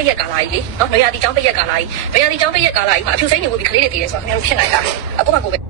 ပိတ်ရက်ကာလာကြီးလေနော်နွေရာသီကျောင်းပိတ်ရက်ကာလာကြီးနွေရာသီကျောင်းပိတ်ရက်ကာလာကြီးမှာအဖြူစိမ့်နေဖို့ဒီကလေးတွေတည်တယ်ဆိုတာခင်ဗျားတို့ဖြစ်နိုင်တာအခုမှကိုပဲအဲ့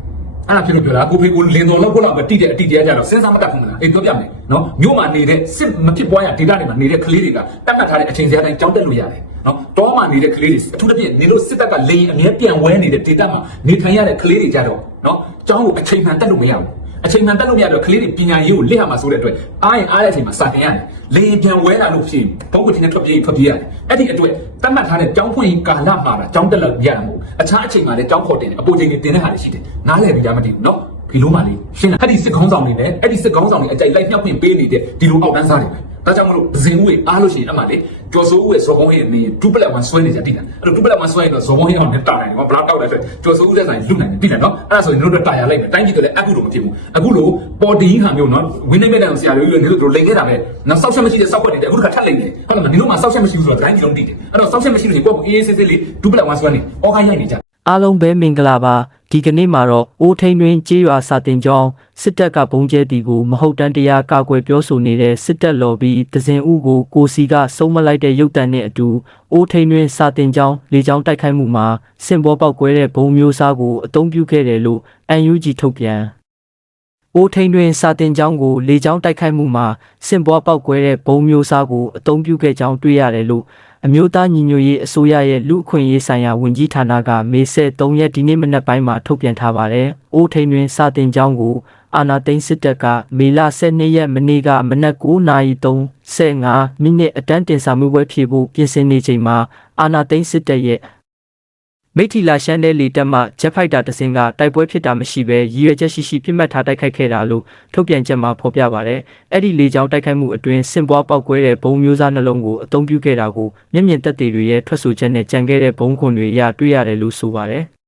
ဒါဖြစ်လို့ပြောတာကိုဖေကိုလင်တော်လောက်ကိုလောက်ပဲတိတဲ့အတိတရားကြတော့စဉ်းစားမတတ်ဘူးမလားအေးပြောပြမယ်နော်မြို့မှာနေတဲ့စစ်မဖြစ်ပွားရဒေတာတွေမှာနေတဲ့ကလေးတွေကတတ်မှတ်ထားတဲ့အချိန်စရာတိုင်းကြောင်းတက်လို့ရတယ်နော်တောမှာနေတဲ့ကလေးတွေအထူးသဖြင့်နေလို့စစ်တပ်ကလေရင်အမြဲပြန်ဝဲနေတဲ့ဒေတာမှာနေထိုင်ရတဲ့ကလေးတွေကြတော့နော်ကျောင်းကိုအချိန်မှန်တက်လို့မရဘူး အချိန်မှန်တက်လို့မရတော့ကလေးတွေပညာရေးကိုလက်ရမှာဆိုတဲ့အတွက်အားရင်အားတဲ့အချိန်မှာစာသင်ရတယ်လေရင်ပြန်ဝဲလာလို့ဖြစ်ဘုံကတင်နဲ့ထွက်ပြေးထွက်ပြေးရတယ်အဲ့ဒီအတွက်တတ်မှတ်ထားတဲ့ကျောင်းဖွင့်ရေးကာလမှာတာကျောင်းတက်လို့ရတာမဟုတ်အခြားအချိန်မှာလည်းကျောင်းခေါ်တင်တယ်အပေါ်ချိန်တွေတင်တဲ့ဟာတွေရှိတယ်နားလည်ပြီးကြမသိဘူးနော်ဒီလိုမှလေရှင်းလားအဲ့ဒီစစ်ကောင်းဆောင်တွေနဲ့အဲ့ဒီစစ်ကောင်းဆောင်တွေအကြိုက်လိုက်မြောက်ခွင့်ပေးနေတဲ့ဒီလိုအောက်တန်းစားတွေပဲ ဒါကြောင့်မလို့ဇင်ဦးတွေအားလို့ရှိရင်အမှလေကျော်စိုးဦးရဲ့ဇော်ကုန်းရဲ့နေဒူပလက်ဝမ်ဆွဲနေကြတိတယ်အဲ့တော့ဒူပလက်ဝမ်ဆွဲရင်တော့ဇော်ကုန်းရဲ့အောင်နဲ့တာနိုင်တယ်ဘာဘလောက်တောက်တယ်ဆိုကျော်စိုးဦးတဲ့ဆိုင်လွတ်နိုင်တယ်တိတယ်နော်အဲ့ဒါဆိုရင်တို့တို့တာရလိုက်မယ်တိုင်းပြည်ကလည်းအခုလိုမဖြစ်ဘူးအခုလိုပေါ်တီဟာမျိုးနော်ဝင်းနေမဲ့တဲ့ဆရာတွေလည်းနေလို့တို့လိန်ခဲ့တာပဲနော်စောက်ချက်မရှိတဲ့စောက်ခွက်တွေအခုတစ်ခါထပ်လိန်တယ်ဟုတ်လားဒီလိုမှစောက်ချက်မရှိဘူးဆိုတော့တိုင်းပြည်လုံးတိတယ်အဲ့တော့စောက်ချက်မရှိလို့ရှိရင်ကိုယ့်ကိုအေးအေးဆေးဆေးလေးဒူပလက်ဝမ်ဆွဲနေအော်ခိုင်းရိုက်နေကြအားလုံးပဲမင်္ဂလာပါ ဒီကနေ့မှာတော့အိုးထိန်တွင်ကြေးရွာစာတင်ကြောင်းစစ်တပ်ကဘုံကျဲတီကိုမဟုတ်တမ်းတရားကာကွယ်ပြောဆိုနေတဲ့စစ်တပ်လော်ဘီဒဇင်ဦးကိုကိုစီကစုံမလိုက်တဲ့ရုပ်တံနဲ့အတူအိုးထိန်တွင်စာတင်ကြောင်းလေကြောင်းတိုက်ခိုက်မှုမှာစင်ပေါ်ပေါက်ကွဲတဲ့ဘုံမျိုးစားကိုအုံပြုခဲ့တယ်လို့ UNG ထုတ်ပြန်အိုးထိန်တွင်စာတင်ကြောင်းကိုလေကြောင်းတိုက်ခိုက်မှုမှာစင်ပေါ်ပေါက်ကွဲတဲ့ဘုံမျိုးစားကိုအုံပြုခဲ့ကြောင်းတွေ့ရတယ်လို့ အမျိုးသားညီညွတ်ရေးအစိုးရရဲ့လူ့အခွင့်အရေးဆိုင်ရာဝန်ကြီးဌာနကမေ73ရက်ဒီနေ့မနက်ပိုင်းမှာထုတ်ပြန်ထားပါတယ်။အိုးထိန်တွင်စာတင်ကြောင်းကိုအာနာသိန်းစစ်တပ်ကမေလ12ရက်မနေ့ကမနက်9:35မိနစ်အတန်းတင်စာမှုပွဲဖြေဖို့ပြင်ဆင်နေချိန်မှာအာနာသိန်းစစ်တပ်ရဲ့ မိထီလာရှမ်းတဲ့လေတက်မှဂျက်ဖိုက်တာတစ်စင်းကတိုက်ပွဲဖြစ်တာမရှိဘဲရည်ရွယ်ချက်ရှိရှိပြစ်မှတ်ထားတိုက်ခိုက်ခဲ့တာလို့ထုတ်ပြန်ချက်မှာဖော်ပြပါဗျ။အဲ့ဒီလေကြောင်းတိုက်ခိုက်မှုအတွင်းစင်ပွားပောက်ကွဲတဲ့ဘုံမျိုးစားနှလုံးကိုအသုံးပြုခဲ့တာကိုမျက်မြင်သက်သေတွေရဲ့ထွက်ဆိုချက်နဲ့ကြံခဲ့တဲ့ဘုံခွန်တွေအရတွေ့ရတယ်လို့ဆိုပါတယ်။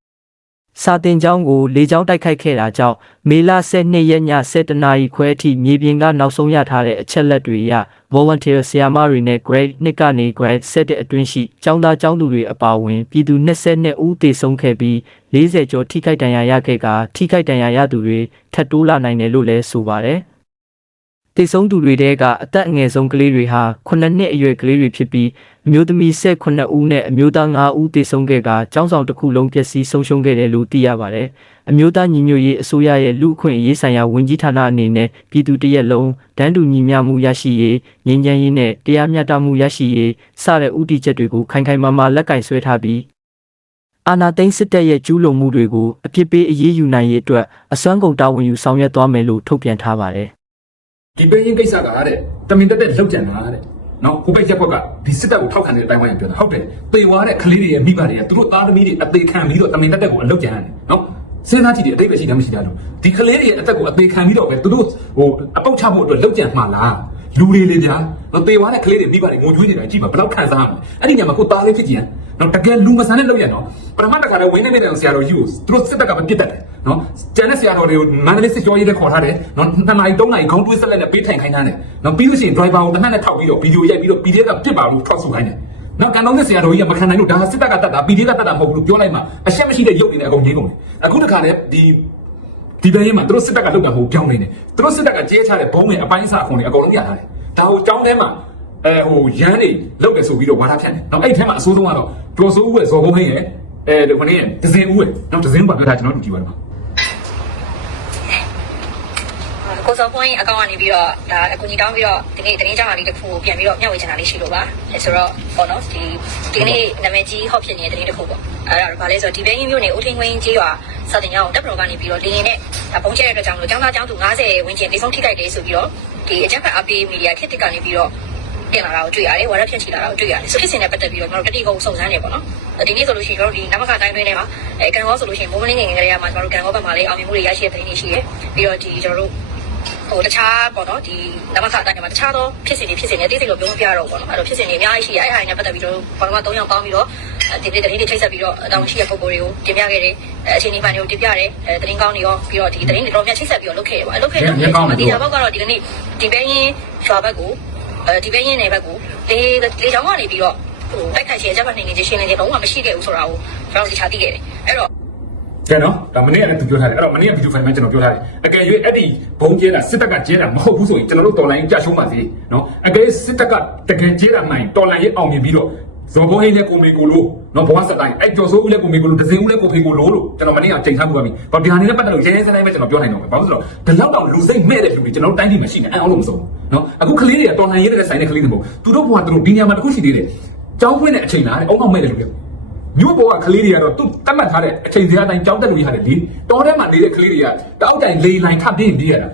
စာတင်ကျောင်းကိုလေကြောင်းတိုက်ခိုက်ခဲ့တာကြောင့်မေလ12ရက်ည7:00နာရီခွဲအထိမြေပြင်ကနောက်ဆုံးရထားတဲ့အချက်လက်တွေအရ volunteer ဆရာမတွေနဲ့ grade 2ကနေ grade 7တဲ့အတွင်းရှိကျောင်းသားကျောင်းသူတွေအပါအဝင်ပြည်သူ22ဦးသေဆုံးခဲ့ပြီး40ကျော်ထိခိုက်ဒဏ်ရာရခဲ့ကထိခိုက်ဒဏ်ရာရသူတွေထပ်တိုးလာနိုင်တယ်လို့လည်းဆိုပါတယ်။ သေဆုံးသူတွေတဲကအသက်အငယ်ဆုံးကလေးတွေဟာ9နှစ်အရွယ်ကလေးတွေဖြစ်ပြီးအမျိုးသမီး18ဦးနဲ့အမျိုးသား9ဦးသေဆုံးခဲ့ကကျောင်းဆောင်တစ်ခုလုံးပျက်စီးဆုံးရှုံးခဲ့တယ်လို့သိရပါတယ်။အမျိုးသားညီညွတ်ရေးအစိုးရရဲ့လူ့အခွင့်အရေးဆိုင်ရာဝန်ကြီးဌာနအနေနဲ့ပြည်သူတရက်လုံးတန်းတူညီမျှမှုရရှိရေးငြိမ်းချမ်းရေးနဲ့တရားမျှတမှုရရှိရေးစတဲ့ဥတီချက်တွေကိုခိုင်ခိုင်မာမာလက်ကင်ဆွဲထားပြီးအာနာသိန်းစစ်တပ်ရဲ့ကျူးလွန်မှုတွေကိုအပြစ်ပေးအရေးယူနိုင်ရေးအတွက်အစွမ်းကုန်တာဝန်ယူဆောင်ရွက်သွားမယ်လို့ထုတ်ပြန်ထားပါတယ်။ ဒီပေးရင်ကိစ္စကတဲ့တမင်တက်တက်လောက်ကြံတာတဲ့နော်ဟိုဘက်ချက်ဘက်ကဒီစစ်တပ်ကိုထောက်ခံတဲ့အတိုင်းဝိုင်းပြောတာဟုတ်တယ်ပေဝါတဲ့ကလေးတွေရဲ့မိဘတွေကသူတို့သားသမီးတွေအသေးခံပြီးတော့တမင်တက်တက်ကိုအလောက်ကြံရတယ်နော်စဉ်းစားကြည့်တယ်အတိတ်ပဲရှိတယ်မရှိတယ်လို့ဒီကလေးတွေရဲ့အသက်ကိုအသေးခံပြီးတော့ပဲသူတို့ဟိုအပုတ်ချဖို့အတွက်လောက်ကြံမှာလားလူတွေလေဗျာနော်ပေဝါတဲ့ကလေးတွေမိဘတွေငိုကြွေးနေတာကြည့်ပါဘယ်လောက်ခံစားရမလဲအဲ့ဒီညမှာကိုသားလေးဖြစ်ကြည့်ရနော်တကယ်လူမဆန်တဲ့လောက်ရနော်ပထမတစ်ခါတော့ဝင်းနေနေတဲ့ဆရာတော်ကြီးကိုသူတို့စစ်တပ်ကပဲပြစ်တတ်တယ် နော်ကျန်တဲ့ဆရာတော်တွေကိုမန္တလေးစစ်ကြောရေးတဲ့ခေါ်ထားတယ်နော်နှစ်နာရီသုံးနာရီခေါင်းတွေးဆက်လက်နဲ့ပေးထိုင်ခိုင်းထားတယ်နော်ပြီးလို့ရှိရင် driver ကိုတနက်နဲ့ထောက်ပြီးတော့ဗီဒီယိုရိုက်ပြီးတော့ PDF ကပြစ်ပါလို့ထောက်ဆူခိုင်းတယ်နော်ကန်တော်တဲ့ဆရာတော်ကြီးကမခံနိုင်လို့ဒါစစ်တပ်ကတတ်တာ PDF ကတတ်တာမဟုတ်ဘူးလို့ပြောလိုက်မှအရှက်မရှိတဲ့ရုပ်တွေနဲ့အကုန်ငြင်းကုန်တယ်အခုတခါလည်းဒီဒီဘက်ရင်မှာသူတို့စစ်တပ်ကလုပ်တာမဟုတ်ပြောင်းနေတယ်သူတို့စစ်တပ်ကကျဲချတဲ့ဘုံတွေအပိုင်းအစအခွန်တွေအကုန်လုံးရထားတယ်ဒါကိုကြောင်းထဲမှာအဲဟိုရမ်းနေလောက်တယ်ဆိုပြီးတော့ဝါဒဖြန့်တယ်နောက်အဲ့ထဲမှာအဆိုးဆုံးကတော့ကျော်စိုးဦးရဲ့ဇော်ဘုံဟင်းရဲ့အဲဒီခொနည်းရဲ့ဒဇင်ဦးရဲ့နောက်ဒဇင်ပါပြောတာကျွန်တော်တို့ကြည့်ပါတော့ ကိုစောပွင့်အကောင့်ကနေပြီးတော့ဒါအကူကြီးတောင်းပြီးတော့ဒီနေ့တင်းကြောင်းလာလေးတစ်ခုကိုပြန်ပြီးတော့မျှဝေချင်တာလေးရှိလို့ပါအဲဆိုတော့ပေါ့နော်ဒီဒီနေ့နာမည်ကြီးဟော့ဖြစ်နေတဲ့တင်းတစ်ခုပေါ့အဲ့ဒါဘာလဲဆိုတော့ဒီဘဲင်းမျိုးနဲ့ဦးထင်းခွင်းကြီးရွာစတင်ရအောင်တပ်ပတော်ကနေပြီးတော့လင်းရင်နဲ့ဒါပုံချဲတဲ့အတွက်ကြောင့်လို့ចောင်းသားចောင်းသူ90ဝန်းကျင်တိဆုံးထိခိုက်တယ်ဆိုပြီးတော့ဒီအကြက်ဖက်အပေးမီဒီယာထစ်တစ်ကနေပြီးတော့တင်လာတာကိုတွေ့ရတယ်ဝါရဖြန့်ချီလာတာကိုတွေ့ရတယ်ဆိုဖြစ်စဉ်နဲ့ပတ်သက်ပြီးတော့ကျွန်တော်တို့တတိကုန်းစုံစမ်းနေပေါ့နော်ဒီနေ့ဆိုလို့ရှိရင်ကျွန်တော်တို့ဒီနမခတိုင်းတွင်းထဲမှာအဲကန်ကောဆိုလို့ရှိရင်မိုးမလင်းငယ်ငယ်ကလေးကမှကျွန်တော်တို့ကန်ကောဘက်မှာလည်းအောင်မြင်မှုတွေရရှိတဲ့သတင်းတွေရှိတယ်ပြီးတော့ဒီကျွန်တော်တို့ ဟိုတခြားပေါ့နော်ဒီနမခအတိုင်းမှာတခြားသောဖြစ်စဉ်တွေဖြစ်စဉ်တွေအသေးစိတ်လို့ပြောမပြတော့ဘူးပေါ့နော်အဲ့တော့ဖြစ်စဉ်တွေအများကြီးရှိရအဲ့ဟာတွေနဲ့ပတ်သက်ပြီးတော့ဘာလို့မှ၃ယောက်ပေါင်းပြီးတော့ဒီနေ့တတိတွေချိတ်ဆက်ပြီးတော့တောင်းရှိတဲ့ပုံကိုယ်တွေကိုတင်ပြခဲ့တယ်အချိန်ဒီပိုင်းတွေကိုတင်ပြတယ်အဲတရင်ကောင်းတွေရောပြီးတော့ဒီတရင်တွေတော့များချိတ်ဆက်ပြီးတော့လုပ်ခဲ့ရပါလုပ်ခဲ့တယ်ဒီကြဘောက်ကတော့ဒီကနေ့ဒီဘဲရင်ရွာဘက်ကိုအဲဒီဘဲရင်နယ်ဘက်ကိုလေလေချောင်းကနေပြီးတော့ဟိုတိုက်ခိုက်ခြင်းအကြမ်းဖက်နေခြင်းရှင်းနေခြင်းလုံးဝမရှိခဲ့ဘူးဆိုတာကိုကျွန်တော်ဒီချာသိခဲ့တယ်အဲ့တော့ ကဲနော်ဒါမနေ့ကလည်းသူပြောထားတယ်အဲ့တော့မနေ့ကဗီဒီယိုဖိုင်မှာကျွန်တော်ပြောထားတယ်အကယ်၍အဲ့ဒီဘုံကျဲတာစစ်တပ်ကကျဲတာမဟုတ်ဘူးဆိုရင်ကျွန်တော်တို့တော်လိုင်းကြရှုံးပါစေနော်အကယ်စစ်တပ်ကတကယ်ကျဲတာမှန်တော်လိုင်းရေးအောင်မြင်ပြီးတော့ဇော်ဘိုးဟင်းနဲ့ကိုမေကိုလိုနော်ဘဝစတိုင်းအဲ့ကျော်စိုးဦးနဲ့ကိုမေကိုလိုဒဇင်ဦးနဲ့ကိုဖေကိုလိုလို့ကျွန်တော်မနေ့ကချိန်ထားမှုပါပြီ။ဘာဒီဟာနေနဲ့ပတ်သက်လို့ရဲရဲစတိုင်းပဲကျွန်တော်ပြောနိုင်တော့မယ်။ဘာလို့လဲဆိုတော့ဒီလောက်တော့လူစိတ်မဲ့တဲ့လူတွေကျွန်တော်တို့တိုင်းပြည်မှာရှိနေအဲ့အောင်လို့မဆုံးဘူး။နော်အခုကလေးတွေကတော်လှန်ရေးတဲ့ဆိုင်တဲ့ကလေးတွေမဟုတ်သူတို့ဘဝသူတို့ဒီညမှာတစ်ခုရှိသေးတယ်။ကြောင်းဖွင့်တဲ့အချိန်လားတဲ့အုံအောင်မဲ့တဲ့လူတွေ မြို့ပေါ်ကကလေးတွေကတော့သူတတ်မှတ်ထားတဲ့အချိန်စရာတိုင်းကြောင်းတက်လို့ရတယ်လေတော်ထဲမှာနေတဲ့ကလေးတွေကတောက်တိုင်လေလိုင်းထပ်ပြင်းပြရတာ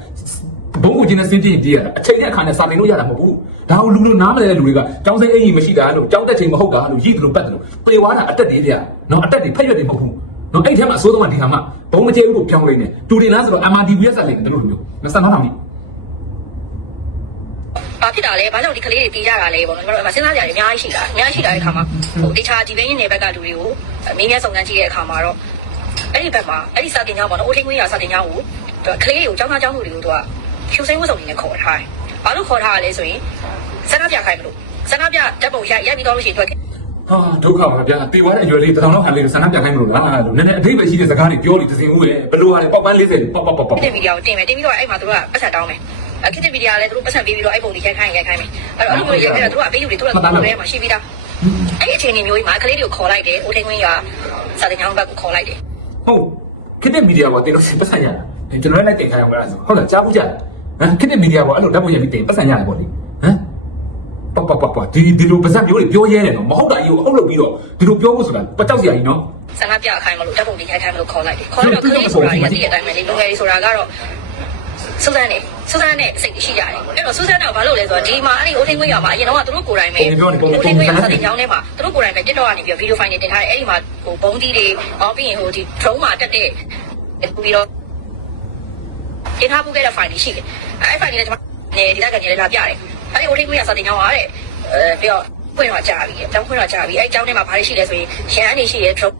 ဘုံကိုကျင်းနဲ့စင်းပြင်းပြရတာအချိန်နဲ့အခါနဲ့စာတင်လို့ရတာမဟုတ်ဘူးဒါကိုလူလူနားမလဲတဲ့လူတွေကကြောင်းစိမ့်အင်ကြီးမရှိတာလို့ကြောင်းတက်ချိန်မဟုတ်တာလို့ရည်တယ်လို့ပတ်တယ်လို့ပေဝါတာအတက်တွေပြနော်အတက်တွေဖက်ရွက်တွေမဟုတ်ဘူးနော်အဲ့ထဲမှာအစိုးဆုံးကဒီဟာမှဘုံမကျဲဘူးလို့ပြောင်းလိုက်နေတူတင်လားဆိုတော့ MRDB ရဲ့ဆက်လိုက်တယ်လို့မျိုးမစမ်းတော့ဘူးဘာ ဖြစ်တာလဲဘာကြောင့်ဒီကလေးတွေပြေးကြတာလဲပေါ့နော်ကျွန်တော်တို့အစဉ်းစားကြရတယ်အများကြီးရှိတာအများကြီးရှိတာတဲ့အခါမှာဟိုတခြားဒီဘင်းရင်နယ်ဘက်ကလူတွေကိုမင်းများစုံစမ်းကြည့်တဲ့အခါမှာတော့အဲ့ဒီဘက်မှာအဲ့ဒီစာတင်ကြောင်းပေါ့နော်အိုထင်းခွေးရစာတင်ကြောင်းကိုကလေးတွေကိုចောင်းသားចောင်းသူတွေကိုသူကဖြူစိမ့်ဝတ်စုံနေနဲ့ခေါ်ထားတယ်ဘာလို့ခေါ်ထားရလဲဆိုရင်စန္ဒပြခိုင်းမလို့စန္ဒပြဓာတ်ပုံရိုက်ရိုက်ပြီးတော့လို့ရှိရင်သူကဟာဒုက္ခပါဗျာတေဝါတဲ့အရွယ်လေးတစ်ထောင်လောက်ခံလေးဆန္ဒပြခိုင်းမလို့လားလို့နည်းနည်းအသေးပဲရှိတဲ့စကားတွေပြောလို့သင်ဦးရဲ့ဘလို့ဟာလဲပေါက်ပန်း40ပေါက်ပေါက်ပေါက်ပေါက်ခစ်တဲ့ဗီဒီယိုကိုတင်မယ်တင်ပြီးတော့အဲ့မှာသူကပတ်ဆက်တောင်းမယ် အခစ်တဲ့ဗီဒီယိုကလည်းသူတို့ပတ်ဆက်ပေးပြီးတော့အဲ့ပုံတွေရိုက်ခိုင်းရိုက်ခိုင်းမယ်အဲ့တော့အဲ့လိုမျိုးရိုက်ခဲ့တော့သူကအပေးယူတွေသူကသူတို့ထဲမှာရှိပြီးသားအဲ့ဒီအချိန်ကြီးမျိုးကြီးမှာကလေးတွေကိုခေါ်လိုက်တယ်အိုထင်းခွင်းရစာတင်ကြောင်းဘက်ကိုခေါ်လိုက်တယ်ဟုတ်ခစ်တဲ့မီဒီယာပေါ်တင်လို့ပတ်ဆိုင်ရတာကျွန်တော်လည်းလိုက်တင်ခိုင်းအောင်ပါလားဆိုဟုတ်လားကြားဘူးကြဟမ်ခစ်တဲ့မီဒီယာပေါ်အဲ့လိုဓာတ်ပုံရိုက်ပြီးတင်ပတ်ဆိုင်ရတယ်ပေါ့လေဟမ်ပပပပဒီဒီလိုပါဇက်မျိုးတွေပြောရဲတယ်နော်မဟုတ်တာကြီးကိုအုပ်လုပ်ပြီးတော့ဒီလိုပြောဖို့ဆိုတာပကြောက်စရာကြီးနော်ဆန္ဒပြခိုင်းမလို့ဓာတ်ပုံတွေရိုက်ခိုင်းမလို့ခေါ်လိုက်တယ်ခေါ်တော့ကလေးဆိုတာရတဲ့အတိုင်းပဲလေလူငယ်တွေဆိုတာကတော့ စူဇန်နဲ့စူဇန်နဲ့စိတ်ရှိကြတယ်အဲ့တော့စူဇန်ကဘာလုပ်လဲဆိုတော့ဒီမှာအဲ့ဒီအိုထင်းခွင်းရမှာအရင်တော့သူတို့ကိုယ်တိုင်ပဲအိုထင်းခွင်းရစာတင်ကြောင်းထဲမှာသူတို့ကိုယ်တိုင်ပဲတက်တော့ကနေပြီးဗီဒီယိုဖိုင်တွေတင်ထားတယ်အဲ့ဒီမှာဟိုဘုံတီးတွေဟောပြီးရင်ဟိုဒီ drone မှာတက်တဲ့ပြီးတော့တင်ထားပူခဲ့တဲ့ file တွေရှိတယ်အဲ့ file တွေလည်းကျွန်မနေဒီတက်ကနေလည်းလာပြတယ်အဲ့ဒီအိုထင်းခွင်းရစာတင်ကြောင်းပါတဲ့အဲပြီးတော့ဖွင့်တော့ကြာပြီအကြောင်းဖွင့်တော့ကြာပြီအဲ့အကြောင်းထဲမှာဘာတွေရှိလဲဆိုရင်ရန်အနေရှိတယ် drone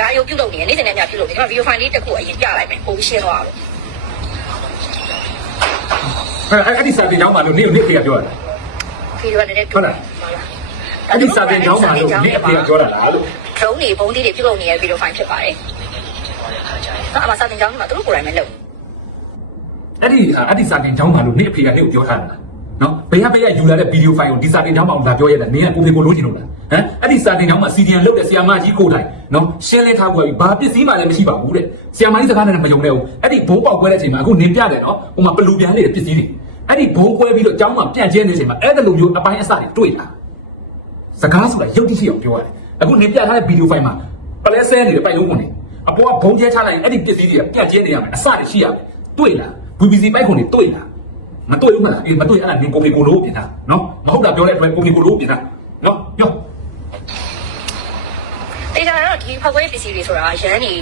ဒါရုပ်ပြုတ်လုပ်နေတယ်နေ့စဉ်နဲ့ညပြုတ်လုပ်တယ်ကျွန်တော်ဗီဒီယိုဖိုင်လေးတစ်ခုအရင်ပြလိုက်မယ်ပိုပြီးရှင်းသွားအောင် အဲ့အဲ့ဒီစာတင်ကြောင်းမှာလို့နေနေဖေကပြောတာဗီဒီယိုကလည်းဟုတ်လားအဲ့ဒီစာတင်ကြောင်းမှာလို့နေအဖေကပြောတာလားလို့ drone တွေပုံးတီးတွေပြုတ်လုပ်နေတဲ့ဗီဒီယိုဖိုင်ဖြစ်ပါတယ်။ဒါအမှစာတင်ကြောင်းမှာသူတို့ကိုယ်တိုင်ပဲလုပ်အဲ့ဒီအဲ့ဒီစာတင်ကြောင်းမှာလို့နေအဖေကနေကိုပြောထားတာ နော်ဘယ်ရဘယ်ရယူလာတဲ့ဗီဒီယိုဖိုင်ကိုဒီစာတင်ကြောင်းမှာလာပြောရတာနေကကိုဖေကိုလို့ချင်လို့လားဟမ်အဲ့ဒီစာတင်ကြောင်းမှာ CDN လုပ်တဲ့ဆရာမကြီးကိုတိုင်နော်ရှင်းလင်းထားဖို့ပြီဘာပစ္စည်းမှလည်းမရှိပါဘူးတဲ့ဆရာမကြီးစကားနဲ့မယုံနဲ့ဘူးအဲ့ဒီဘုံပေါက်ကွဲတဲ့အချိန်မှာအခုနင်ပြတယ်နော်ဟိုမှာပလူပြန်လေးတဲ့ပစ္စည်းတွေအဲ့ဒီဘုံကွဲပြီးတော့ကျောင်းမှာပြန့်ကျဲနေတဲ့အချိန်မှာအဲ့ဒါလိုမျိုးအပိုင်းအစတွေတွေ့လာစကားဆိုတာရုပ်တိရှိအောင်ပြောရတယ်အခုနင်ပြထားတဲ့ဗီဒီယိုဖိုင်မှာပလဲဆဲနေတဲ့ပိုက်လုံးကုန်နေအပေါ်ကဘုံကျဲချလိုက်ရင်အဲ့ဒီပစ္စည်းတွေကပြန့်ကျဲနေရမယ်အစတွေရှိရမယ်တွေ့လား BBC ပိုက်ကုန်တွေတွေ့လား မတွေ့ဘူးမလားအေးမတွေ့အဲ့ဒါနင်ကိုဖေကိုလို့ပြင်တာနော်မဟုတ်တာပြောတဲ့အတွက်ကိုဖေကိုလို့ပြင်တာနော်ပြော။တေချာတော့ဒီဖောက်ကွဲပစ္စည်းတွေဆိုတာရန်နေ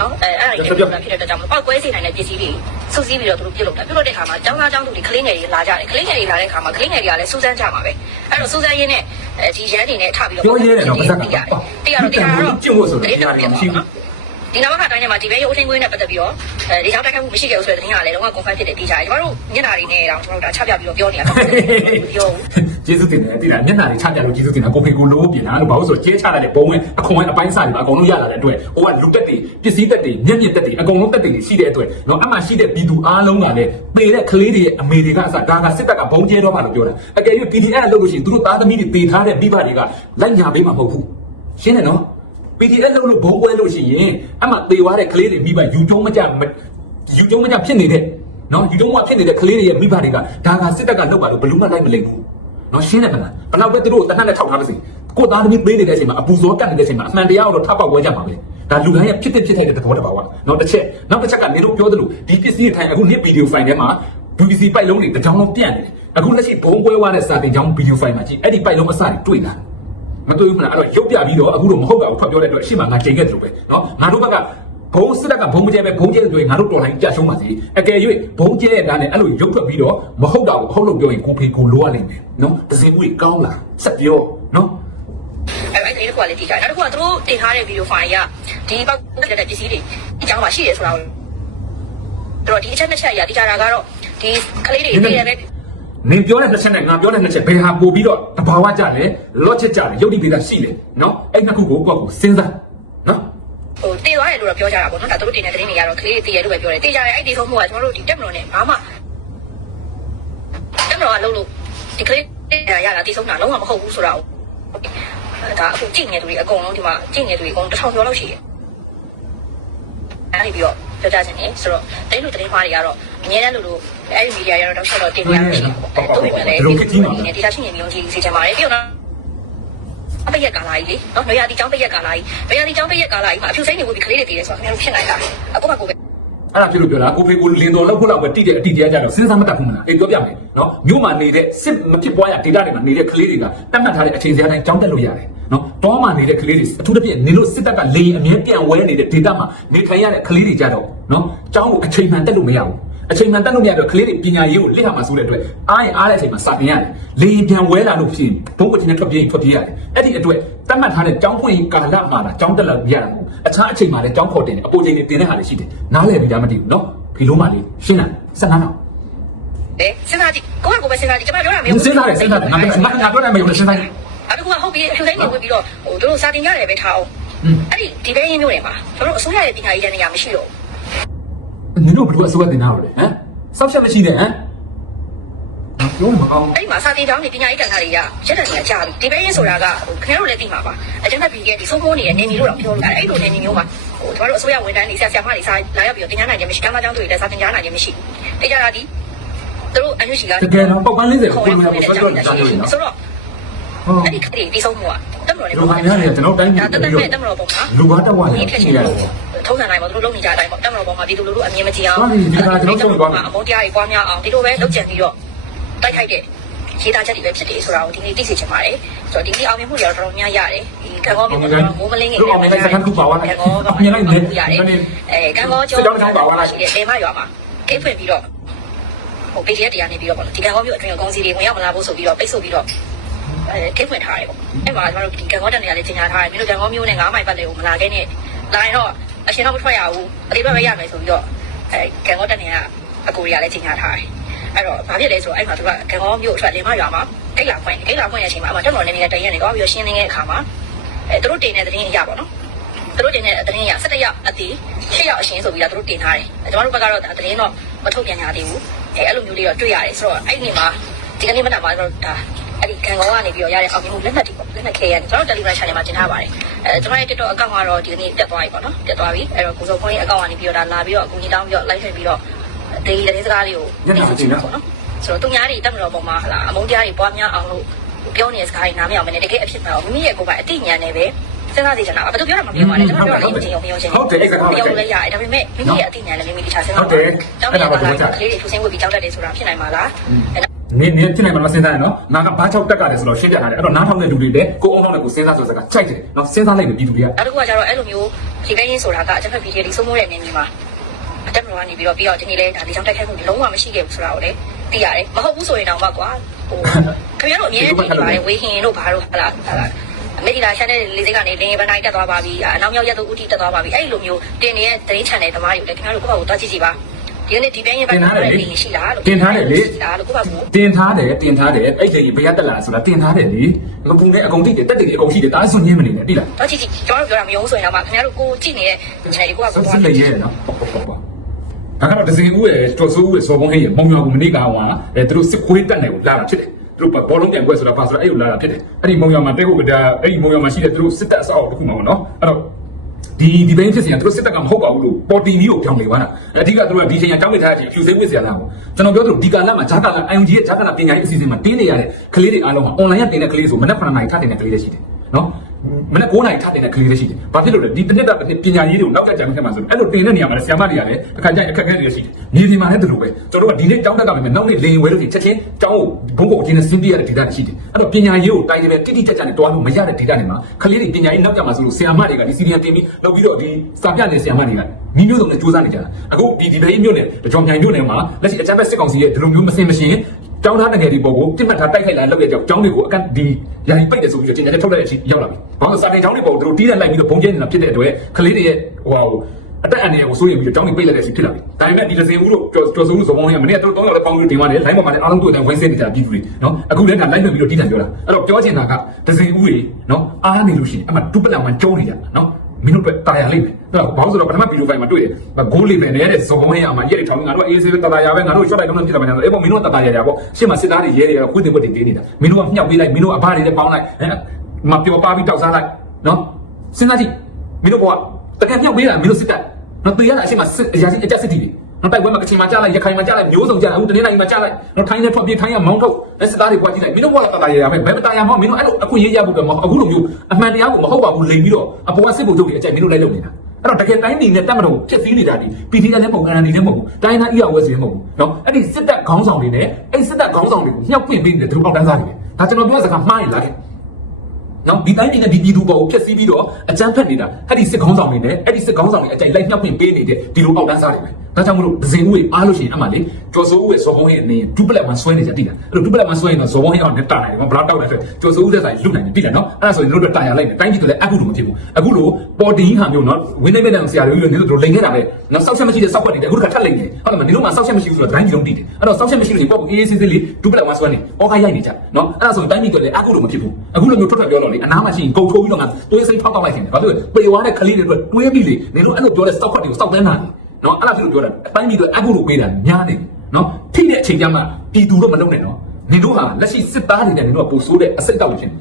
နော်အဲအဲ့ဒါတွေပြုတ်လာဖြစ်တဲ့အတွက်ကြောင့်ပောက်ကွဲစေနိုင်တဲ့ပစ္စည်းတွေစုစည်းပြီးတော့သူတို့ပြုတ်လုပ်တာပြုတ်လုပ်တဲ့အခါမှာကျောင်းသားကျောင်းသူတွေကလေးငယ်တွေလာကြတယ်ကလေးငယ်တွေလာတဲ့အခါမှာကလေးငယ်တွေကလည်းစူးစမ်းကြမှာပဲအဲ့တော့စူးစမ်းရင်းနဲ့အဲဒီရန်နေနဲ့ထပြီးတော့ပြောရဲတယ်နော်ပါဇက်ကတိရတယ်တိရတော့တိရတော့ကျင့်ဖို့ဆိုတော့တိရဒီဟာတော့တွေမရှိဘူး ဒီနောက်ခါတိုင်းထဲမှာဒီဘဲရုပ်ထင်းခွင်းနဲ့ပတ်သက်ပြီးတော့အဲဒီကြောင့်တိုက်ခိုက်မှုမရှိခဲ့ဘူးဆိုတဲ့သတင်းကလည်းလုံးဝ confirm ဖြစ်တယ်တိကျတယ်ကျမတို့ညနာတွေနဲ့တော့ကျွန်တော်တို့ဒါချပြပြီးတော့ပြောနေတာပြောဘူးကျေးဇူးတင်တယ်တိလားမျက်နှာတွေချကြလို့ကျေးဇူးတင်တာကိုဖေကိုလို့ပြင်တာလို့ဘာလို့ဆိုကျဲချလာတဲ့ဘုံဝင်အခွန်ဝင်အပိုင်းစားတွေအကုန်လုံးရလာတဲ့အတွက်ဟိုကလူတက်တွေပစ္စည်းတက်တွေမျက်မြင့်တက်တွေအကုန်လုံးတက်တွေရှိတဲ့အတွက်နော်အမှရှိတဲ့ပြည်သူအားလုံးကလည်းပေတဲ့ကလေးတွေရဲ့အမေတွေကအစဒါကစစ်တပ်ကဘုံကျဲတော့မှလို့ပြောတာအကယ်၍ PDF လုပ်လို့ရှိရင်သူတို့သားသမီးတွေတေထားတဲ့မိဘတွေကလိုက်ညာပေးမှာမဟုတ်ဘူးရှင်းတယ်နော် PDF လုပ်လို့ဘုံပွဲလို့ရှိရင်အမှသေသွားတဲ့ကလေးတွေမိဘယူကျုံးမကြယူကျုံးမကြဖြစ်နေတဲ့နော်ယူကျုံးမဖြစ်နေတဲ့ကလေးတွေရဲ့မိဘတွေကဒါကစစ်တပ်ကလုပ်ပါလို့ဘယ်လို့မှလိုက်မလိမ့်ဘူးနော်ရှင်းတယ်မလားဘယ်တော့ပဲသူတို့တနတ်နဲ့ထောက်ထားပါစေကိုသားသမီးပေးနေတဲ့အချိန်မှာအပူဇော်တက်နေတဲ့အချိန်မှာအမှန်တရားကိုတော့ထပ်ပေါက်ပွဲကြမှာပဲဒါလူတိုင်းရဲ့ဖြစ်တဲ့ဖြစ်တဲ့သဘောတဘာဝနော်တစ်ချက်နောက်တစ်ချက်ကနေတို့ပြောသလိုဒီပစ္စည်းထိုင်အခုနေ့ဗီဒီယိုဖိုင်ထဲမှာ BBC ပိုက်လုံးတွေတစ်ကြောင်လုံးပြန့်နေတယ်အခုလက်ရှိဘုံပွဲဝါတဲ့စာတင်ကြောင်းဗီဒီယိုဖိုင်မှာကြည့်အဲ့ဒီပိုက်လုံးအစတွေတွေ့လာတယ် မတွေ့ဘူးမလားအဲ့တော့ရုပ်ပြပြီးတော့အခုတော့မဟုတ်ပါဘူးထွက်ပြောတဲ့အတွက်အရှိမငါချိန်ခဲ့တယ်လို့ပဲနော်ငါတို့ဘက်ကဘုံစစ်တပ်ကဘုံမကျဲပဲဘုံကျဲတွေငါတို့တော်လိုင်းကြဆုံးပါစေအကယ်၍ဘုံကျဲတာနဲ့အဲ့လိုရုပ်ထွက်ပြီးတော့မဟုတ်တာကိုဟုတ်လို့ပြောရင်ကိုဖေကိုလိုရလိမ့်မယ်နော်ပစင်မှုကြီးကောင်းလာစက်ပြောနော်အဲ့အဲ့ဒီကွာလေတိကျနောက်တစ်ခုကသူတို့တင်ထားတဲ့ဗီဒီယိုဖိုင်ကဒီပေါက်တက်တဲ့ပစ္စည်းတွေအကြောင်းပါရှိတယ်ဆိုတာကိုတော့ဒီအချက်နှစ်ချက်အရာတိကျတာကတော့ဒီကလေးတွေတည်ရတဲ့ မင်းပြောတဲ့နှစ်ချက်နဲ့ငါပြောတဲ့နှစ်ချက်ဘယ်ဟာပို့ပြီးတော့တဘာဝကြလဲ logic ကြလဲယုတ်တိဗေဒရှိလဲနော်အဲ့နှစ်ခုကိုကိုယ့်ကိုစဉ်းစားနော်ဟိုတည်သွားတယ်လို့တော့ပြောကြတာပေါ့နော်ဒါတို့တင်တဲ့တင်းတွေကတော့ကလေးတွေတည်ရလို့ပဲပြောတယ်တည်ကြတယ်အဲ့ဒီဆုံးမှုကကျွန်တော်တို့ဒီတက်မလို့နဲ့ဘာမှတက်မလို့ကလုံးလို့ဒီကလေးတွေရတာတည်ဆုံးတာလုံးဝမဟုတ်ဘူးဆိုတော့ဒါအခုကြည့်နေသူတွေအကုန်လုံးဒီမှာကြည့်နေသူတွေအကုန်တစ်ထောင်ကျော်လောက်ရှိတယ်အဲ့ဒီပြီးတော့ ပြောကြခြင်းနေဆိုတော့တိုင်းလူတိုင်းမားတွေကတော့အများနဲ့လူလူအဲ့ဒီမီဒီယာတွေကတော့တောက်လျှောက်တော့တင်ပြရရှိတယ်ပေါ့တိုးပေမဲ့လည်းဒီဒေတာရှိနေမျိုးကြီးစီချင်ပါတယ်ပြီးတော့အပိယကာလာကြီးလေနော်နေရာဒီကျောင်းပိယကာလာကြီးနေရာဒီကျောင်းပိယကာလာကြီးမှာအဖြူစိမ့်နေဖို့ဒီကလေးတွေတည်တယ်ဆိုတော့ခင်ဗျားတို့ဖြစ်နိုင်တာအခုမှကိုပဲအဲ့ဒါဖြစ်လို့ပြောတာကိုဖေကိုလင်းတော်လောက်ဖို့လောက်ပဲတိတဲ့အတိတရားကြတော့စဉ်းစားမတတ်ဘူးမလားအေးပြောပြမယ်နော်မြို့မှာနေတဲ့စစ်မဖြစ်ပွားရဒေတာတွေမှာနေတဲ့ကလေးတွေကတတ်မှတ်ထားတဲ့အချိန်စရာတိုင်းကြောင်းတက်လို့ရတယ်နော် တောမှာနေတဲ့ကလေးတွေအထူးသဖြင့်နေလို့စစ်တပ်ကလေအမြဲပြန်ဝဲနေတဲ့ဒေတာမှာနေထိုင်ရတဲ့ကလေးတွေကြတော့နော်ကျောင်းကိုအချိန်မှန်တက်လို့မရဘူးအချိန်မှန်တက်လို့မရတော့ကလေးတွေပညာရေးကိုလက်ဟာမှာဆိုတဲ့အတွက်အားရင်အားတဲ့အချိန်မှာစာသင်ရတယ်လေပြန်ဝဲလာလို့ဖြစ်ရင်ဘုံကချင်းနဲ့ထွက်ပြေးထွက်ပြေးရတယ်အဲ့ဒီအတွက်တတ်မှတ်ထားတဲ့ကျောင်းဖွင့်ကာလမှာလာကျောင်းတက်လာရတာမဟုတ်အခြားအချိန်မှာလည်းကျောင်းခေါ်တင်တယ်အပေါ်ချိန်တွေတင်တဲ့ဟာတွေရှိတယ်နားလည်ပြီးသားမသိဘူးနော်ဒီလုံးမလေးရှင်းလားဆက်နားတော့လေစဉ်းစားကြည့်ကိုယ့်ကိုယ်ပဲစဉ်းစားကြည့်ကျွန်မပြောတာမစဉ်းစားတယ်စဉ်းစားတယ်ငါငါငါပြောတယ်မယုံ နဲ့စဉ်းစားတယ်အဲ့ဒါကဟုတ်ပြီအဖြူစိမ့်နေဝင်ပြီးတော့ဟိုတို့စာတင်ရတယ်ပဲထားအောင်อืมအဲ့ဒီဒီဘဲရင်းမျိုးတွေမှာကျွန်တော်တို့အစိုးရရဲ့ပညာရေးတန်းနေရာမရှိတော့နင်တို့ဘယ်လိုအစိုးရတင်တာလဲဟမ်စောက်ချက်မရှိတဲ့ဟမ်ပြောမကောင်းအဲ့ဒီမှာစာတင်ကျောင်းတွေပညာရေးကဏ္ဍတွေကရက်တံတွေကကြာပြီဒီဘဲရင်းဆိုတာကဟိုခင်ဗျားတို့လည်းသိမှာပါအကျဉ်းသက်ပြီးခဲ့ဒီစိုးမိုးနေတဲ့နေမီတို့တော့ပြောလို့ရတယ်အဲ့လိုနေမီမျိုးမှာဟိုကျွန်တော်တို့အစိုးရဝန်ထမ်းတွေဆရာဆရာမတွေစာလာရောက်ပြီးတော့တင်ကြားနိုင်ခြင်းမရှိကမ်းမကျောင်းတွေလည်းစာတင်ကြားနိုင်ခြင်းမရှိဘူးတေချာတာဒီသူတို့အညွှန်ရှိကတကယ်တော့ပောက်ပန်း40ကိုကိုယ်မရဘူးဆိုတော့တာမျိုးနော်ဆိုတော့ဟုတ် အဲ့ဒီခရီးဒီဆုံးမှုကတက်မတော်လေးလူဟာများနေကျွန်တော်တိုင်းပြည်ဒါတက်တက်မဲ့တက်မတော်ပုံမှာလူဘာတက်ဝါဒီနေဖြဖြတ်စ်ချင်နေရတယ်တယ်ထုံးစံတိုင်းပေါ့သူတို့လုပ်နေကြတဲ့အတိုင်းပေါ့တက်မတော်ပုံမှာဒီလိုလိုလိုအမြင်မကြည့်အောင်ဟုတ်ပြီဒီကကျွန်တော်ဆုံးသွားမယ်အမုန်းတရားတွေပွားများအောင်ဒီလိုပဲလုပ်ကြံပြီးတော့တိုက်ခိုက်တဲ့ရေးသားချက်တွေပဲဖြစ်တယ်ဆိုတာကိုဒီနေ့သိစေချင်ပါတယ်ဆိုတော့ဒီနေ့အောင်မြင်မှုတွေတော့တော်တော်များရတယ်ဒီကံကောမျိုးကတော့မိုးမလင်းငယ်ကံကောကံကောအဲကံကောကျော်ရှိတယ်လေမရွာမှာကိတ်ဖွင့်ပြီးတော့ဟို PDF တရားနေပြီးတော့ပေါ့ဒီကံကောမျိုးအတွင်းကောင်းစီတွေဝင်ရောက်မလာဖို့ဆိုပြီးတော့ပိတ်ဆို့ပြီးတော့ အဲကိတ်ဖွင့်ထားတယ်ပေါ့အဲ့မှာကျွန်တော်တို့ဒီကံကောတက်နေရလေချိန်ညာထားတယ်မြို့ကံကောမျိုးနဲ့9မိုင်ပတ်လေကိုမလာခဲ့နဲ့လာရင်တော့အရှင်တော့မထွက်ရဘူးအလေးဘက်ပဲရမယ်ဆိုပြီးတော့အဲကံကောတက်နေရအကိုတွေကလည်းချိန်ညာထားတယ်အဲ့တော့ဘာဖြစ်လဲဆိုတော့အဲ့မှာသူကကံကောမျိုးအထွက်လင်မရွာမှာဂိတ်လာဖွင့်ဂိတ်လာဖွင့်ရဲ့အချိန်မှာအမတက်တော်နေနေတဲ့တရင်နေတော့ပြီးတော့ရှင်းနေတဲ့အခါမှာအဲသူတို့တင်တဲ့သတင်းအရာပေါ့နော်သူတို့တင်တဲ့သတင်းအရာ17ရောက်အတီး8ရောက်အရှင်းဆိုပြီးတော့သူတို့တင်ထားတယ်ကျွန်တော်တို့ဘက်ကတော့ဒါသတင်းတော့မထုတ်ပြန်ကြသေးဘူးအဲအဲ့လိုမျိုးလေးတော့တွေ့ရတယ်ဆိုတော့အဲ့ဒီနေ့မှာဒီကနေ့မနက်မှာကျွန်တော်ဒါ အဲ့ဒီကံကောကနေပြီးတော့ရတဲ့အောင်မြင်မှုလက်နက်တွေပေါ့လက်နက်ခဲရတယ်ကျွန်တော် Telegram channel မှာတင်ထားပါတယ်အဲကျွန်တော်ရဲ့ TikTok account ကတော့ဒီကနေ့တက်သွားပြီပေါ့နော်တက်သွားပြီအဲ့တော့ကိုစောခွင်းရဲ့ account ကနေပြီးတော့ဒါလာပြီးတော့အကူကြီးတောင်းပြီးတော့ live ထွက်ပြီးတော့ဒီသတင်းစကားလေးကိုပေါ့နော်ဆိုတော့သူများတွေတက်မတော်ပေါ်မှာဟလာအမုန်းတရားတွေပွားများအောင်လို့ပြောနေတဲ့စကားတွေနားမရအောင်မနဲ့တကယ်အဖြစ်မှန်အောင်မိမိရဲ့ကိုယ်ပိုင်အသိဉာဏ်နဲ့ပဲစဉ်းစားသိချင်တာဘာသူပြောတာမပြောပါနဲ့ကျွန်တော်ပြောတာလည်းမချင်းအောင်မပြောချင်ပြောလို့လည်းရတယ်ဒါပေမဲ့မိမိရဲ့အသိဉာဏ်နဲ့မိမိတခြားစဉ်းစားပါကျောင်းတွေကလည်းကလေးတွေထူးဆန်းဝတ်ပြီးကျောင်းတက်တယ်ဆိုတာဖြစ်နိုင်မှာလား နင်းနင်းဖြစ်နိုင်မှာမစဉ်းစားရနော်ငါကဘာချောက်တက်ကတယ်ဆိုတော့ရှင်းပြထားတယ်အဲ့တော့နားထောင်တဲ့လူတွေလည်းကိုအောင်ထောင်တဲ့ကိုစဉ်းစားဆိုစကားကြိုက်တယ်နော်စဉ်းစားလိုက်ပြီပြည်သူတွေကနောက်တစ်ခုကကျတော့အဲ့လိုမျိုးဒီကရင်ဆိုတာကအချက်ဖက်ဗီဒီယိုဒီစိုးမိုးတဲ့နေနေမှာအတက်မတော်ကနေပြီးတော့ပြီးတော့ဒီနေ့လဲဒါလေးကြောင့်တိုက်ခိုက်မှုလုံးဝမရှိခဲ့ဘူးဆိုတာကိုလည်းသိရတယ်မဟုတ်ဘူးဆိုရင်တော့မှကွာဟိုခင်ဗျားတို့အမြဲတမ်းဒီပါတယ်ဝေဟင်တို့ဘာတို့ဟလာဟလာအမေရိကန် channel လေးစိတ်ကနေလင်းဘန်တိုင်းတက်သွားပါပြီအနောက်မြောက်ရက်သူဦးတီတက်သွားပါပြီအဲ့လိုမျိုးတင်နေတဲ့သတင်း channel သမားတွေကိုလည်းခင်ဗျားတို့ကိုယ့်ဘာကိုတွားကြည့်ကြည့်ပါ ဒီကနေ့ဒီဘင်းရင်ပိုင်းမှာလည်းရှိလားလို့တင်ထားတယ်လေဒါလို့ကိုယ့်ဘာကိုတင်ထားတယ်တင်ထားတယ်အဲ့ဒီဘယ်ရတက်လာဆိုတာတင်ထားတယ်လေမပူနဲ့အကုန်တိတယ်တက်တယ်အကုန်ရှိတယ်ဒါဆိုညင်းမနေနဲ့တိလားတွားကြည့်ကြည့်ကျွန်တော်တို့ပြောတာမယုံဆိုရင်တော့မှခင်ဗျားတို့ကိုကြည့်နေတဲ့ channel တွေကိုယ့်ဘာကိုစတွားစ်ကြလေည့်ရဲနော်ပေါ့ပေါ့ပေါ့ဒါကတော့ဒဇင်ဦးရဲ့ကျော်စိုးဦးရဲ့စော်ဘုံဟင်းရဲ့မုံရွာကိုမနေ့ကဟွာအဲသူတို့စစ်ခွေးတက်နေကိုလာတာဖြစ်တယ်သူတို့ဘောလုံးပြန်ကွက်ဆိုတာပါဆိုတာအဲ့ကိုလာတာဖြစ်တယ်အဲ့ဒီမုံရွာမှာတဲဟုတ်ကဒါအဲ့ဒီမုံရွာမှာရှိတဲ့သူတို့စစ်တပ်အစောက်တခုမှာပေါ့နော်အဲ့တော့ ဒီဒီဘင်းဖြစ်စီကသူတို့စစ်တပ်ကမဟုတ်ပါဘူးလို့ပေါ်တီမီကိုပြောင်းနေသွားတာအဓိကသူတို့ကဒီချိန်ကတောင်းနေထားတဲ့အချိန်ဖြူစိမ့်ဝစ်စရာလားပေါ့ကျွန်တော်ပြောသလိုဒီကာလမှာဂျာကာလ IUG ရဲ့ဂျာကာလပညာရေးအစီအစဉ်မှာတင်းနေရတဲ့ကလေးတွေအားလုံးက online ကတင်တဲ့ကလေးဆိုမနက်9နာရီထတင်တဲ့ကလေးတွေရှိတယ်နော် မနက်9နာရီထတင်တဲ့ကလေးတွေရှိတယ်ဘာဖြစ်လို့လဲဒီတစ်နှစ်တာတစ်နှစ်ပညာရေးတွေကိုနောက်ကကြာမြင့်မှာဆိုအဲ့လိုတင်တဲ့နေရာမှာလည်းဆရာမတွေကလည်းအခါကျရင်အခက်အခဲတွေရှိတယ်မြေပြင်မှာလည်းဒီလိုပဲကျွန်တော်တို့ကဒီနေ့တောင်းတက်ကမယ်နောက်နေ့လေရင်ဝဲလို့ချက်ချင်းကျောင်းကိုဘုံကိုအချင်းနဲ့စင်းပြရတဲ့ဒေတာတွေရှိတယ်အဲ့တော့ပညာရေးကိုတိုင်းတယ်ပဲတိတိကျကျနဲ့တွားလို့မရတဲ့ဒေတာတွေမှာကလေးတွေပညာရေးနောက်ကျမှာဆိုလို့ဆရာမတွေကဒီစီရီယံတင်ပြီးလုပ်ပြီးတော့ဒီစာပြနေတဲ့ဆရာမတွေကမိမျိုးစုံနဲ့စူးစမ်းနေကြတာအခုဒီဒီဘဲမျိုးနဲ့ကြောင်မြိုင်မျိုးနဲ့မှာလက်ရှိအချမ်းဘက်စစ်ကောင်စီရဲ့ဒီလိုမျိုးမစင်မရှင် ကျောင်းသားတငယ်တွေပေါ်ကိုပြစ်မှတ်ထားတိုက်ခိုက်လာလောက်ရကြောင်းကျောင်းတွေကိုအကန့်ဒီယာယီပိတ်တယ်ဆိုပြီးတော့တင်ကြထုတ်လိုက်တဲ့အချိန်ရောက်လာပြီ။ဘာလို့စာတင်ကျောင်းတွေပေါ်သူတို့တီးတက်လိုက်ပြီးတော့ဘုံကျဲနေတာဖြစ်တဲ့အတွက်ကလေးတွေရဲ့ဟိုဟာအတက်အန်တွေကိုစိုးရိမ်ပြီးတော့ကျောင်းတွေပိတ်လိုက်တဲ့အချိန်ဖြစ်လာပြီ။ဒါပေမဲ့ဒီတစ်စင်ဦးတို့ကျော်ကျော်စိုးဦးဇော်ပေါင်းရမနေ့ကသူတို့၃ယောက်လည်းပေါင်းပြီးတင်သွားတယ်။လိုင်းပေါ်မှာလည်းအားလုံးတွေ့တယ်ဝင်စင်းနေကြပြည်သူတွေနော်။အခုလည်းဒါလိုက်လွှင့်ပြီးတော့တီးတယ်ပြောတာ။အဲ့တော့ပြောချင်တာကတစ်စင်ဦးတွေနော်အားနေလို့ရှိရင်အမှဒုပလန်မှကျုံးနေကြနော်။ မင်းတို့ပဲတာယာလိမ့်မယ်။အဲ့တော့ဘောင်းဆိုတော့ပထမဗီဒီယိုဖိုင်မှာတွေ့တယ်။ဂိုးလေးပဲနေတဲ့ဇော်ပေါင်းရအမှရက်တွေထောင်ငါတို့အေးဆေးပဲတာယာပဲငါတို့ရှော့လိုက်တော့ဖြစ်လာမှန်းအဲ့ပေါ်မင်းတို့တာယာရပေါ့ရှေ့မှာစစ်သားတွေရဲတွေကခွေးတင်ခွေးတင်တင်းနေတာမင်းတို့ကမြှောက်ပေးလိုက်မင်းတို့အဘတွေနဲ့ပေါင်းလိုက်ဟဲ့မပျော်ပါပြီးတောက်စားလိုက်နော်စဉ်းစားကြည့်မင်းတို့ကတကယ်မြောက်ပေးတာမင်းတို့စစ်တပ်နော်တေးရတာအရှိမစစ်အရာကြီးအကြက်စစ်တီတွေ နော်တိုက်ပွဲမှာကချင်မှာကြားလိုက်ရခိုင်မှာကြားလိုက်မျိုးစုံကြားလိုက်အခုတနေ့တိုင်းမှာကြားလိုက်နော်ထိုင်းနဲ့ထွက်ပြေးထိုင်းကမောင်းထုတ်လက်စစ်သားတွေပွားကြည့်လိုက်မင်းတို့ကလည်းတတရရမယ်ဘယ်မတရမမင်းတို့အဲ့လိုအခွင့်အရေးရဖို့ပဲမဟုတ်အခုလိုမျိုးအမှန်တရားကိုမဟုတ်ပါဘူးလိန်ပြီးတော့အပေါ်ကစစ်ဗိုလ်ချုပ်တွေအကြိုက်မင်းတို့လိုက်လုပ်နေတာအဲ့တော့တကယ်တိုင်းပြည်နဲ့တက်မတော်ဖြစ်စည်းနေတာဒီ PDF လည်းမဟုတ် NLD လည်းမဟုတ်ဘူးတိုင်းသား EAWS လည်းမဟုတ်ဘူးနော်အဲ့ဒီစစ်တပ်ခေါင်းဆောင်တွေနဲ့အဲ့စစ်တပ်ခေါင်းဆောင်တွေကိုညှောက်ပွင့်ပေးနေတဲ့သူတို့အောက်တန်းစားတွေပဲဒါကျွန်တော်ပြောတဲ့စကားမှားရင်လားခဲ့နော်ဒီတိုင်းပြည်နဲ့ဒီပြည်သူပေါ်ကိုဖျက်ဆီးပြီးတော့အကြမ်းဖက်နေတာအဲ့ဒီစစ်ခေါင်းဆောင်တွေနဲ့အဲ့ဒီစစ်ခေါင်းဆောင်တွေအကြိုက်လိုက်နှောက်ခွင့်ပေးနေတဲ့ဒီလိုအောက်တန်းစားတွေပဲဒါကြောင့်မလို့ဒဇင်ဦးတွေအားလို့ရှိရင်အမှလေကျော်စိုးဦးရဲ့ဇော်ဘုံရဲ့အနေနဲ့ဒုပလက်မှာဆွဲနေကြတိတာအဲ့လိုဒုပလက်မှာဆွဲရင်တော့ဇော်ဘုံရဲ့အောင်နဲ့တာနိုင်တယ်ဘလားတောက်တယ်ဆိုကျော်စိုးဦးသက်ဆိုင်လွတ်နိုင်တယ်တိတာနော်အဲ့ဒါဆိုရင်တို့တို့တာရလိုက်တယ်တိုင်းပြည်တို့လည်းအခုလိုမဖြစ်ဘူးအခုလိုပေါ်တင်ဟာမျိုးနော်ဝင်းနေမဲ့တဲ့ဆရာတွေလို့နေတို့လိန်ခဲ့တာပဲနော်စောက်ချက်မရှိတဲ့စောက်ခွက်တွေအခုတခါထပ်လိန်နေဟုတ်လားမနေတို့မှစောက်ချက်မရှိဘူးဆိုတော့တိုင်းပြည်လုံးတိတယ်အဲ့တော့စောက်ချက်မရှိလို့ပေါ့အေးအေးဆေးဆေးလေးဒုပလက်မှာဆွဲနေဩခါရိုက်နေကြနော်အဲ့ဒါဆိုရင်တိုင်းပြည်တို့လည်းအခုလိုမဖြစ်ဘူးအခုလိုမျိုးထွက်ထွက်ပြောတော့လေအနားမှာရှိရင်ဂုံထိုးပြီးတော့ငါတွေးစိတ်ထောက်တောက်လိုက်ခင်တယ်ဘာဖြစ်လဲပေဝါတဲ့ခလေးတွေအတွက်တွေးပြီးလေနေတို့အဲ့လိုပြောတဲ့စောက်ခွက်တွေကိုစောက်တန်းတာ နော်အဲ့ဒါဖြစ်လို့ပြောတာအတိုင်းပြည်တို့အခုလိုပေးတာများနေနော်ထိတဲ့အချိန်ကျမှပြည်သူတို့မလုပ်နဲ့နော်နေတို့ဟာလက်ရှိစစ်သားတွေနဲ့နေတို့ကပိုဆိုးတဲ့အစိတ်အတောက်ဖြစ်နေ